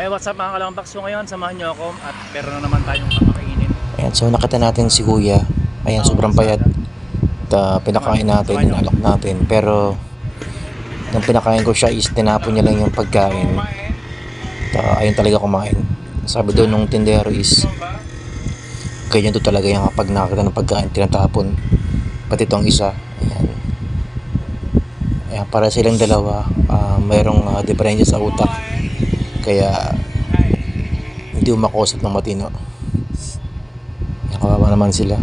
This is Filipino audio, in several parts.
Hey, what's up mga kalambak? So ngayon, samahan nyo ako at meron na naman tayong kakakainin. Ayan, so nakita natin si Kuya. Ayan, sobrang payat. At pinakain natin, inalok natin. Pero nung pinakain ko siya is tinapon niya lang yung pagkain. At ayun talaga kumain. Sabi doon nung tindero is ganyan to talaga yung kapag nakakita ng pagkain, tinatapon. Pati itong isa. Ayan. Ayan, para silang dalawa, mayroong diferensya sa utak. Kaya hindi umakusap ng matino. Kawawa naman sila.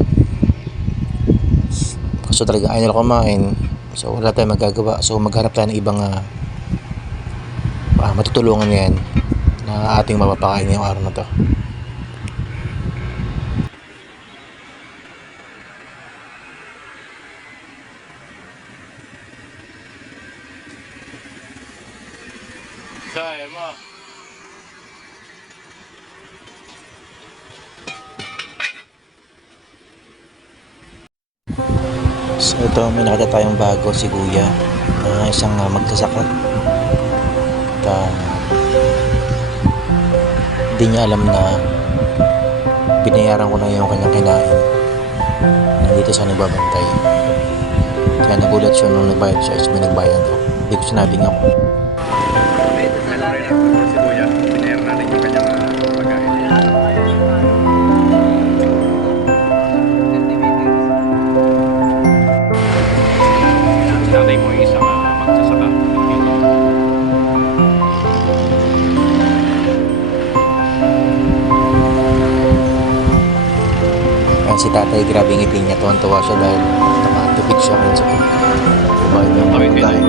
Kaso talaga ayaw nila kumain. So wala tayong magagawa. So maghanap tayo ng ibang matutulungan yan na ating mapapakain ngayong araw na to. Kaya mo. So ito, may nakita tayong bago, si Kuya, isang magsasaka. At di niya alam na binayaran ko na yung kanyang kinain. Nandito sa nagbabantay. Kaya nagulat siya nung nagbayad siya, is may nagbayad ako. Hindi ko sinabing ako. Si Kuya, pinayaran natin yung kanyang pagkain. Si tatay mo ay isang magsasaka. Ayan si tatay, grabe ngiti niya. Tuwan-tuwa siya dahil nakatipid siya rin sa pagbayad ng pagkain.